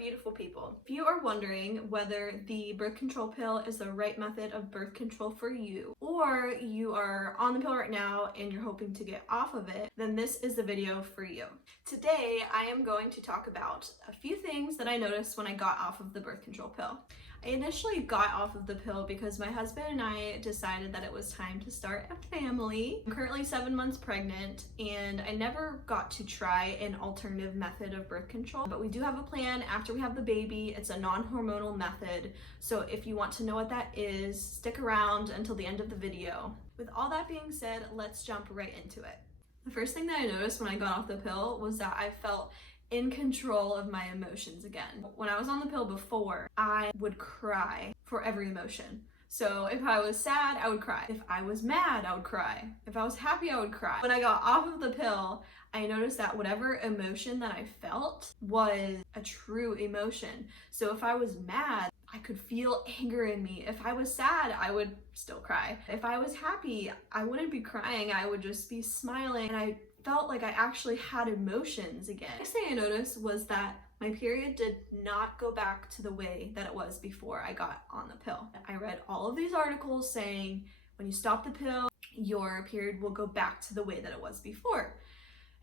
beautiful people. If you are wondering whether the birth control pill is the right method of birth control for you, or you are on the pill right now and you're hoping to get off of it, then this is the video for you. Today, I am going to talk about a few things that I noticed when I got off of the birth control pill. I initially got off of the pill because my husband and I decided that it was time to start a family. I'm currently 7 months pregnant and I never got to try an alternative method of birth control, but we do have a plan after we have the baby. It's a non-hormonal method, so if you want to know what that is, stick around until the end of the video. With all that being said, let's jump right into it. The first thing that I noticed when I got off the pill was that I felt in control of my emotions again. When I was on the pill before, I would cry for every emotion. So if I was sad, I would cry. If I was mad, I would cry. If I was happy, I would cry. When I got off of the pill, I noticed that whatever emotion that I felt was a true emotion. So if I was mad, I could feel anger in me. If I was sad, I would still cry. If I was happy, I wouldn't be crying. I would just be smiling, and I felt like I actually had emotions again. Next thing I noticed was that my period did not go back to the way that it was before I got on the pill. I read all of these articles saying when you stop the pill, your period will go back to the way that it was before.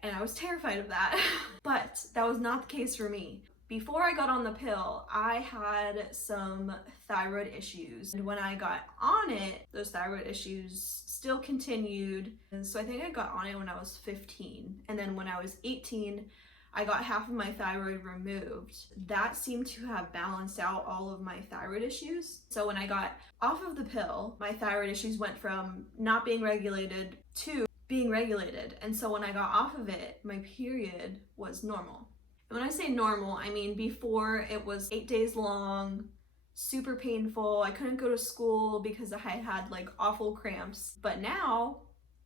And I was terrified of that. But that was not the case for me. Before I got on the pill, I had some thyroid issues. And when I got on it, those thyroid issues still continued. And so I think I got on it when I was 15. And then when I was 18, I got half of my thyroid removed. That seemed to have balanced out all of my thyroid issues. So when I got off of the pill, my thyroid issues went from not being regulated to being regulated. And so when I got off of it, my period was normal. And when I say normal, I mean before it was 8 days long, super painful. I couldn't go to school because I had like awful cramps. But now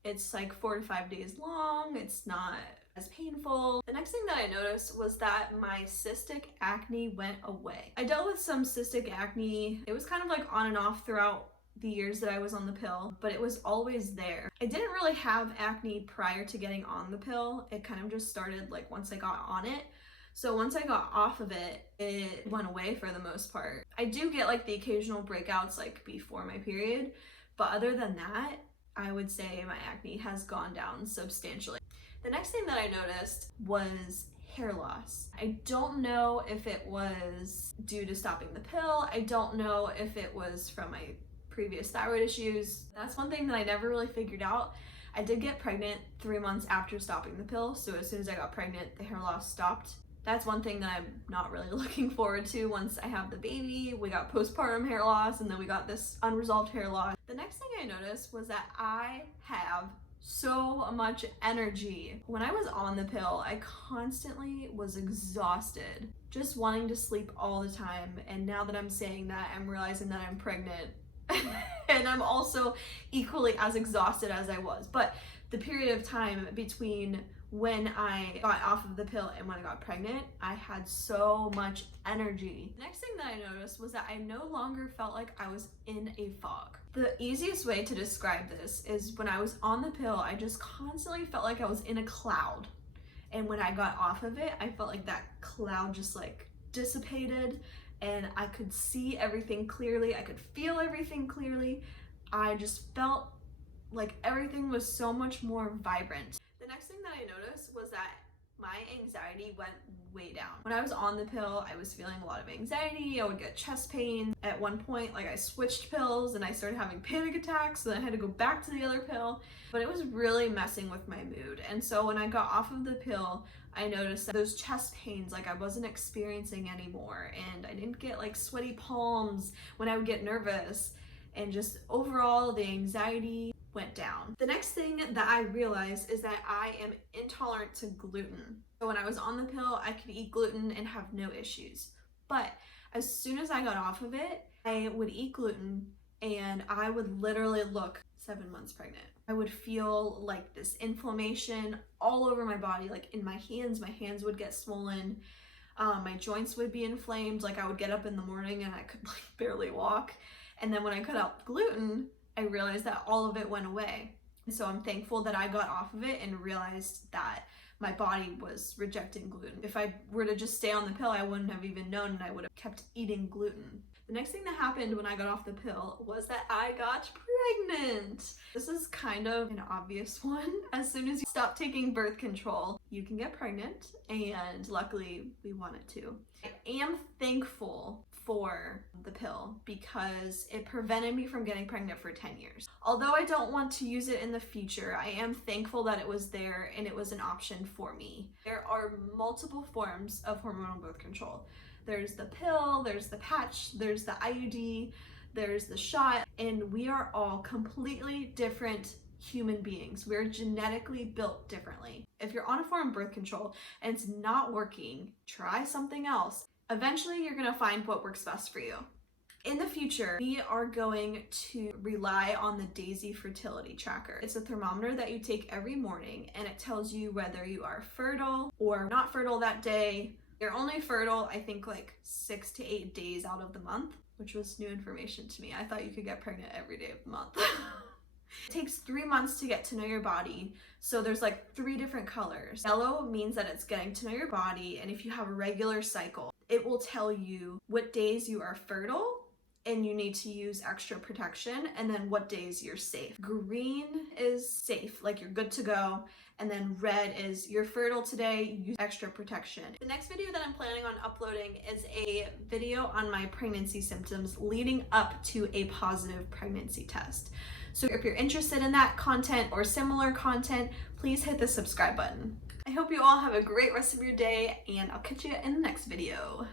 it's like 4 to 5 days long. It's not as painful. The next thing that I noticed was that my cystic acne went away. I dealt with some cystic acne. It was kind of like on and off throughout the years that I was on the pill, but it was always there. I didn't really have acne prior to getting on the pill. It kind of just started like once I got on it. So once I got off of it, it went away for the most part. I do get like the occasional breakouts like before my period, but other than that, I would say my acne has gone down substantially. The next thing that I noticed was hair loss. I don't know if it was due to stopping the pill. I don't know if it was from my previous thyroid issues. That's one thing that I never really figured out. I did get pregnant 3 months after stopping the pill, so as soon as I got pregnant, the hair loss stopped. That's one thing that I'm not really looking forward to once I have the baby. We got postpartum hair loss, and then we got this unresolved hair loss. The next thing I noticed was that I have so much energy. When I was on the pill, I constantly was exhausted, just wanting to sleep all the time. And now that I'm saying that, I'm realizing that I'm pregnant and I'm also equally as exhausted as I was. But the period of time between when I got off of the pill and when I got pregnant, I had so much energy. The next thing that I noticed was that I no longer felt like I was in a fog. The easiest way to describe this is when I was on the pill, I just constantly felt like I was in a cloud. And when I got off of it, I felt like that cloud just like dissipated and I could see everything clearly. I could feel everything clearly. I just felt like everything was so much more vibrant. The next thing that I noticed was that my anxiety went way down. When I was on the pill, I was feeling a lot of anxiety. I would get chest pain. At one point, like I switched pills and I started having panic attacks, so then I had to go back to the other pill. But it was really messing with my mood. And so when I got off of the pill, I noticed that those chest pains, like I wasn't experiencing anymore. And I didn't get like sweaty palms when I would get nervous. And just overall, the anxiety went down. The next thing that I realized is that I am intolerant to gluten. So when I was on the pill, I could eat gluten and have no issues. But as soon as I got off of it, I would eat gluten and I would literally look 7 months pregnant. I would feel like this inflammation all over my body, like in my hands would get swollen. My joints would be inflamed. Like I would get up in the morning and I could like barely walk. And then when I cut out gluten, I realized that all of it went away. So I'm thankful that I got off of it and realized that my body was rejecting gluten. If I were to just stay on the pill, I wouldn't have even known and I would have kept eating gluten. The next thing that happened when I got off the pill was that I got pregnant. This is kind of an obvious one. As soon as you stop taking birth control, you can get pregnant, and luckily we wanted to. I am thankful for the pill because it prevented me from getting pregnant for 10 years. Although I don't want to use it in the future, I am thankful that it was there and it was an option for me. There are multiple forms of hormonal birth control. There's the pill, there's the patch, there's the IUD, there's the shot, and we are all completely different human beings. We're genetically built differently. If you're on a form of birth control and it's not working, try something else. Eventually, you're gonna find what works best for you. In the future, we are going to rely on the Daisy fertility tracker. It's a thermometer that you take every morning, and it tells you whether you are fertile or not fertile that day. You're only fertile, I think, like 6 to 8 days out of the month, which was new information to me. I thought you could get pregnant every day of the month. It takes 3 months to get to know your body. So there's like 3 different colors. Yellow means that it's getting to know your body, and if you have a regular cycle, it will tell you what days you are fertile and you need to use extra protection, and then what days you're safe. Green is safe, like you're good to go, and then red is you're fertile today, use extra protection. The next video that I'm planning on uploading is a video on my pregnancy symptoms leading up to a positive pregnancy test. So if you're interested in that content or similar content, please hit the subscribe button. I hope you all have a great rest of your day, and I'll catch you in the next video.